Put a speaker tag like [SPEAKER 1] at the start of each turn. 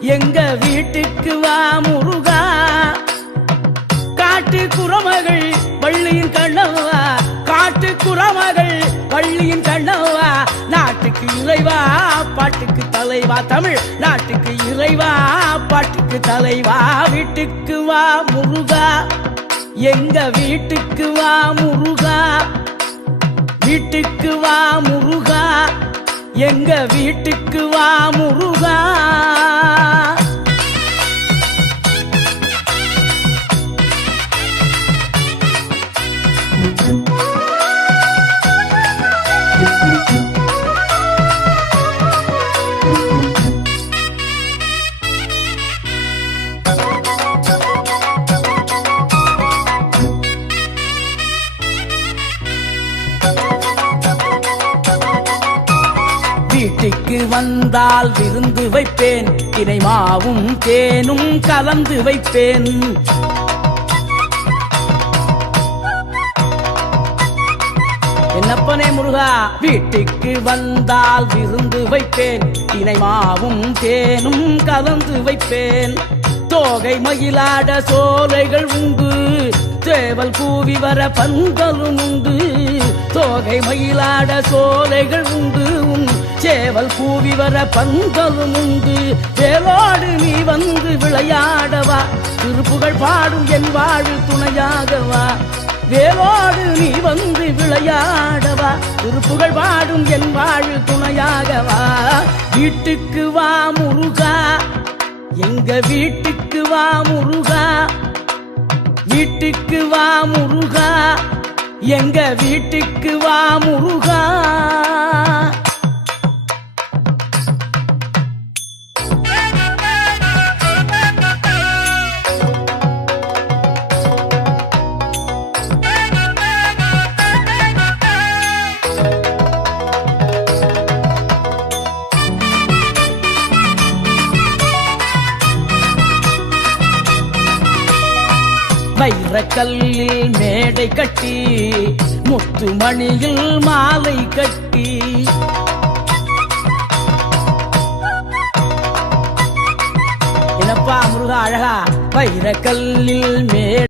[SPEAKER 1] எங்க வீட்டுக்கு வா முருகா. காட்டு குரமகள் வள்ளியின் கண்ணவா. காட்டு குரமகள் வள்ளியின் கண்ணவா. நாட்டுக்கு இறைவா பாட்டுக்கு தலைவா தமிழ். நாட்டுக்கு இறைவா பாட்டுக்கு தலைவா வீட்டுக்கு வா முருகா. எங்க வீட்டுக்கு வா முருகா. வீட்டுக்கு வா முருகா. எங்க வீட்டுக்கு வா முருகா. வீட்டுக்கு வந்தால் விருந்து வைப்பேன் தினை மாவும் தேனும் கலந்து வைப்பேன். என்னப்பனே முருகா? வீட்டுக்கு வந்தால் விருந்து வைப்பேன். தினை தேனும் கலந்து வைப்பேன். தோகை மயிலாட சோலைகள் உண்டு. தேவல் கூவி வர பந்தலும் உண்டு. தோகை மயிலாட சோலைகள் உண்டு. சேவல் கூவி வர பந்தலும் உண்டு. வேலோடு நீ வந்து விளையாடவா? திருப்புகழ் பாடும் என் வாழ் துணையாகவா? வேலோடு நீ வந்து விளையாடவா? திருப்புகழ் பாடும் என் வாழ் துணையாகவா? வீட்டுக்கு வா முருகா. எங்க வீட்டுக்கு வா முருகா. வீட்டுக்கு வா முருகா. எங்க வீட்டுக்கு வா முருகா. வைரக்கல்லில் மேடை கட்டி முத்துமணியில் மாலை கட்டி. என்னப்பா முருகா அழகா? வைரக்கல்லில் மேடை